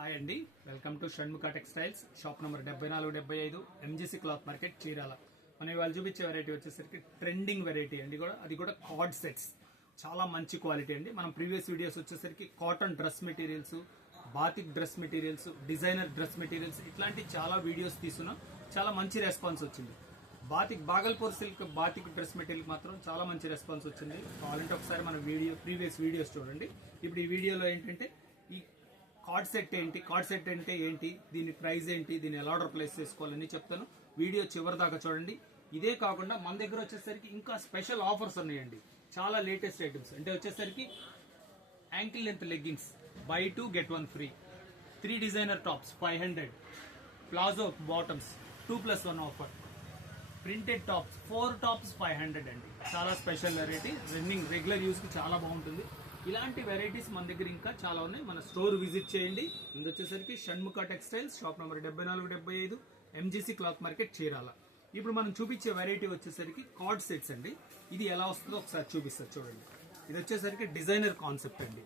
Hi అండి, welcome to Shanmukha textiles. Shop number 7475 MGC cloth market, Chirala. మనం ఇవాళ చూపించే వెరైటీ వచ్చేసరికి ట్రెండింగ్ వెరైటీ అండి. అది కూడా కార్డ్ సెట్స్. చాలా మంచి క్వాలిటీ అండి. మనం ప్రీవియస్ వీడియోస్ వచ్చేసరికి cotton dress materials, batik dress materials, designer dress materials ఇట్లాంటి చాలా వీడియోస్ తీసుకున్నాం. చాలా మంచి రెస్పాన్స్ వచ్చింది. Batik Bhagalpur silk batik dress material మాత్రం చాలా మంచి రెస్పాన్స్ వచ్చింది. కావాలంటే ఒకసారి మన ప్రీవియస్ వీడియోస్ చూడండి. ఇప్పుడు ఈ వీడియోలో ఏంటంటే ఈ కార్డ్ సెట్ అంటే ఏంటి, దీని ప్రైస్ ఏంటి, దీన్ని ఎలా ఆర్డర్ ప్లేస్ చేసుకోవాలని చెప్తాను. వీడియో చివరి దాకా చూడండి. ఇదే కాకుండా మన దగ్గర వచ్చేసరికి ఇంకా స్పెషల్ ఆఫర్స్ ఉన్నాయండి. చాలా లేటెస్ట్ ఐటమ్స్ అంటే వచ్చేసరికి ankle length leggings by 2 get 1 free, 3 designer tops 500, palazzo bottoms 2+1 offer, printed tops 4 tops 500 అండి. చాలా స్పెషల్ వెరైటీ, రెగ్యులర్ యూస్ కి చాలా బాగుంటుంది. ఇలాంటి వెరైటీస్ మన దగ్గర ఇంకా చాలా ఉన్నాయి. మన స్టోర్ విజిట్ చేయండి. ఇది వచ్చేసరికి Shanmukha textiles, shop number 7475 MGC cloth market, Chirala. ఇప్పుడు మనం చూపించే వెరైటీ వచ్చేసరికి కార్డ్ సెట్స్ అండి. ఇది ఎలా వస్తుందో ఒకసారి చూపిస్తారు చూడండి. ఇది వచ్చేసరికి డిజైనర్ కాన్సెప్ట్ అండి.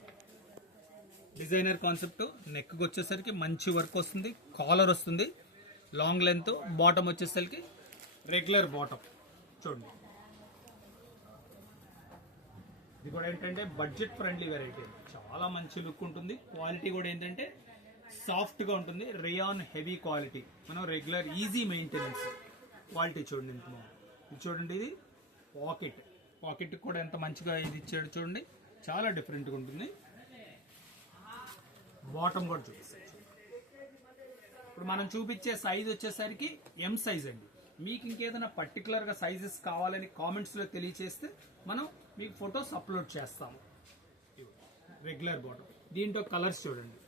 డిజైనర్ కాన్సెప్ట్, నెక్ వచ్చేసరికి మంచి వర్క్ వస్తుంది, కాలర్ వస్తుంది, లాంగ్ లెంత్, బాటమ్ వచ్చేసరికి రెగ్యులర్ బాటమ్ చూడండి. ఇది కూడా ఏంటంటే బడ్జెట్ ఫ్రెండ్లీ వెరైటీ, చాలా మంచి లుక్ ఉంటుంది. క్వాలిటీ కూడా ఏంటంటే సాఫ్ట్ గా ఉంటుంది, రేయాన్ హెవీ క్వాలిటీ. మనం రెగ్యులర్ ఈజీ మెయింటెనెన్స్. క్వాలిటీ చూడండి ఎంత బాగుంది. ఇది చూడండి, ఇది పాకెట్ కూడా ఎంత మంచిగా ఇది ఇచ్చాడు చూడండి, చాలా డిఫరెంట్గా ఉంటుంది. బాటమ్ కూడా చూపిస్తాను. ఇప్పుడు మనం చూపించే సైజ్ వచ్చేసరికి ఎం సైజ్ అండి. మీకు ఇంకేదైనా పర్టికులర్గా సైజెస్ కావాలని కామెంట్స్లో తెలియచేస్తే మనం మీకు ఫొటోస్ అప్లోడ్ చేస్తాము. రెగ్యులర్ బాటమ్, దీంట్లో కలర్స్ చూడండి.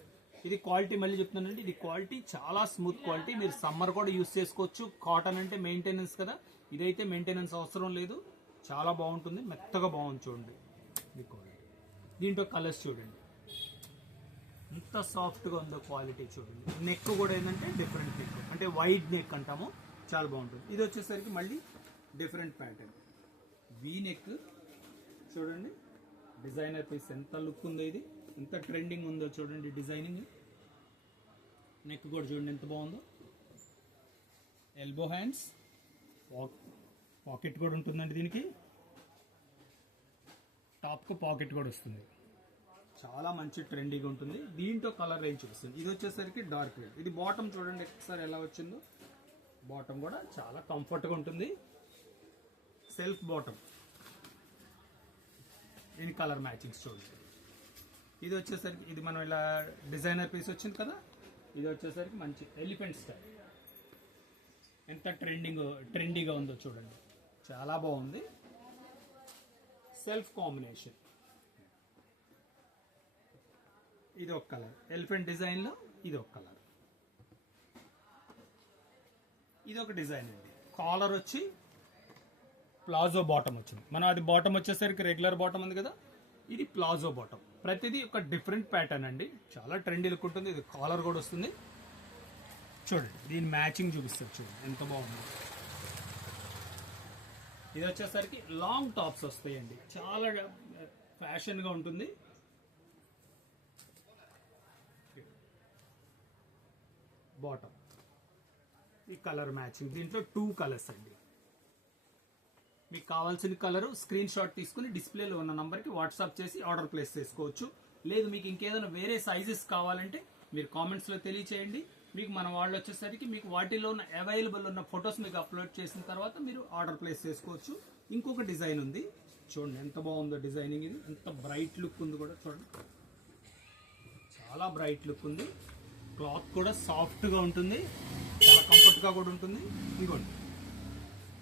ఇది క్వాలిటీ మళ్ళీ చెప్తున్నానండి, ఇది క్వాలిటీ చాలా స్మూత్ క్వాలిటీ. మీరు సమ్మర్ కూడా యూస్ చేసుకోవచ్చు. కాటన్ అంటే మెయింటెనెన్స్ కదా, ఇదైతే మెయింటెనెన్స్ అవసరం లేదు. చాలా బాగుంటుంది, మెత్తగా బాగుంది చూడండి. ఇది క్వాలిటీ. దీంట్లో కలర్స్ చూడండి ఎంత సాఫ్ట్గా ఉందో, క్వాలిటీ చూడండి. నెక్ కూడా ఏంటంటే డిఫరెంట్ నెక్, అంటే వైడ్ నెక్ అంటాము, చాలా బాగుంటుంది. ఇది వచ్చేసరికి మళ్ళీ డిఫరెంట్ ప్యాటర్న్, వీ నెక్ చూడండి. డిజైనర్ పీస్ ఎంత లుక్ ఉందో, ఇది ఎంత ట్రెండింగ్ ఉందో చూడండి. డిజైనింగ్, నెక్ కూడా చూడండి ఎంత బాగుందో. ఎల్బో హ్యాండ్స్, పాకెట్ కూడా ఉంటుందండి దీనికి. టాప్కు పాకెట్ కూడా వస్తుంది, చాలా మంచి ట్రెండీగా ఉంటుంది. దీంట్లో కలర్ రేంజ్ వస్తుంది. ఇది వచ్చేసరికి డార్క్ రెడ్. ఇది బాటమ్ చూడండి ఒకసారి ఎలా వచ్చిందో. బాటమ్ కూడా చాలా కంఫర్ట్గా ఉంటుంది, సెల్ఫ్ బాటమ్. దీని కలర్ మ్యాచింగ్స్ చూడండి. ఇది వచ్చేసరికి ఇది మనం ఇలా డిజైనర్ పీస్ వచ్చింది కదా, ఇది వచ్చేసరికి మంచి ఎలిఫెంట్ స్టైల్. ఎంత ట్రెండీగా ఉందో చూడండి, చాలా బాగుంది. Self combination. ఇది ఒక కలర్, ఎలిఫెంట్ డిజైన్లో ఇది ఒక కలర్. ఇది ఒక డిజైన్ అండి. కాలర్ వచ్చి ప్లాజో బాటమ్ వచ్చింది. మనం అది బాటమ్ వచ్చేసరికి రెగ్యులర్ బాటమ్ ఉంది కదా, ఇది ప్లాజో బాటమ్. ప్రతిదీ ఒక డిఫరెంట్ ప్యాటర్న్ అండి, చాలా ట్రెండీ లుక్ ఉంటుంది. ఇది కాలర్ కూడా వస్తుంది చూడండి. దీని మ్యాచింగ్ చూపిస్తారు చూడండి ఎంత బాగుంది. ఇది వచ్చేసరికి లాంగ్ టాప్స్ వస్తాయండి, చాలా ఫ్యాషన్గా ఉంటుంది. బాటమ్, ఈ కలర్ మ్యాచింగ్. దీంట్లో 2 కలర్స్ అండి. మీకు కావాల్సిన కలర్ స్క్రీన్ షాట్ తీసుకుని డిస్ప్లేలో ఉన్న నంబర్కి వాట్సాప్ చేసి ఆర్డర్ ప్లేస్ చేసుకోవచ్చు. లేదు మీకు ఇంకేదైనా వేరే సైజెస్ కావాలంటే మీరు కామెంట్స్లో తెలియచేయండి. మీకు మన వాళ్ళు వచ్చేసరికి మీకు వాటిలో ఉన్న అవైలబుల్ ఉన్న ఫొటోస్ మీకు అప్లోడ్ చేసిన తర్వాత మీరు ఆర్డర్ ప్లేస్ చేసుకోవచ్చు. ఇంకొక డిజైన్ ఉంది చూడండి ఎంత బాగుందో డిజైనింగ్. ఇది ఎంత బ్రైట్ లుక్ ఉంది కూడా చూడండి, చాలా బ్రైట్ లుక్ ఉంది. క్లాత్ కూడా సాఫ్ట్గా ఉంటుంది, చాలా కంఫర్ట్గా కూడా ఉంటుంది. ఇదిగోండి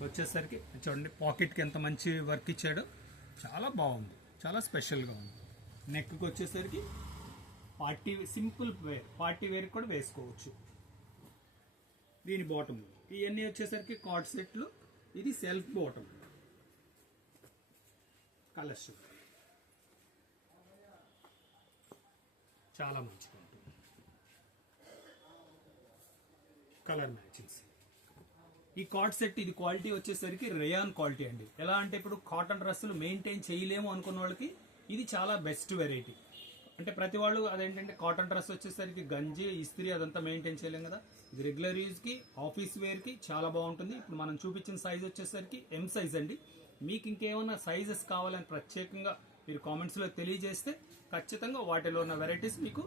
వచ్చేసరికి చూడండి, పాకెట్కి ఎంత మంచి వర్క్ ఇచ్చాడో, చాలా బాగుంది, చాలా స్పెషల్గా ఉంది. నెక్కి వచ్చేసరికి సింపుల్ వేర్, పార్టీ వేర్ కూడా వేసుకోవచ్చు. దీని బాటమ్, ఇవన్నీ వచ్చేసరికి కార్డ్ సెట్లు. ఇది సెల్ఫ్ బాటమ్. కలర్స్ చాలా మంచిగా ఉంటుంది, కలర్ మ్యాచింగ్స్. ఈ కార్డ్ సెట్, ఇది క్వాలిటీ వచ్చేసరికి రేయాన్ క్వాలిటీ అండి. ఎలా అంటే ఇప్పుడు కాటన్ డ్రెస్సులు మెయింటైన్ చేయలేము అనుకున్న వాళ్ళకి ఇది చాలా బెస్ట్ వెరైటీ. అంటే ప్రతి వాళ్ళు అదేంటంటే కాటన్ డ్రెస్ వచ్చేసరికి గంజి ఇస్త్రీ అదంతా మెయింటైన్ చేయలేం కదా. ఇది రెగ్యులర్ యూజ్ కి, ఆఫీస్ వేర్ కి చాలా బాగుంటుంది. ఇప్పుడు మనం చూపించిన సైజ్ వచ్చేసరికి ఎం సైజ్ అండి. మీకు ఇంకేమైనా సైజెస్ కావాలని ప్రత్యేకంగా మీరు కామెంట్స్ లో తెలియజేస్తే ఖచ్చితంగా వాటిలో ఉన్న వెరైటీస్ మీకు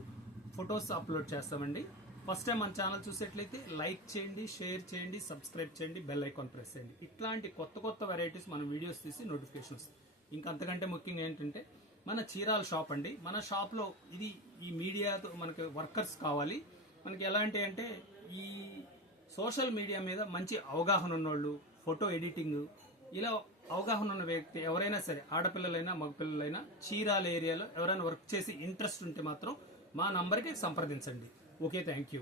ఫొటోస్ అప్లోడ్ చేస్తామండి. ఫస్ట్ టైం మన ఛానల్ చూసేట్లయితే లైక్ చేయండి, షేర్ చేయండి, సబ్స్క్రైబ్ చేయండి, బెల్ ఐకాన్ ప్రెస్ చేయండి. ఇట్లాంటి కొత్త కొత్త వెరైటీస్ మనం వీడియోస్ తీసి నోటిఫికేషన్స్. ఇంకంతకంటే ముఖ్యంగా ఏంటంటే మన చీరాల షాప్ అండి. మన షాప్లో ఇది ఈ మీడియాతో మనకి వర్కర్స్ కావాలి. మనకి ఎలాంటి అంటే ఈ సోషల్ మీడియా మీద మంచి అవగాహన ఉన్నోళ్ళు, ఫోటో ఎడిటింగ్, ఇలా అవగాహన ఉన్న వ్యక్తి ఎవరైనా సరే, ఆడపిల్లలైనా మగపిల్లలైనా, చీరాల ఏరియాలో ఎవరైనా వర్క్ చేసి ఇంట్రెస్ట్ ఉంటే మాత్రం మా నంబర్కి సంప్రదించండి. Okay, thank you.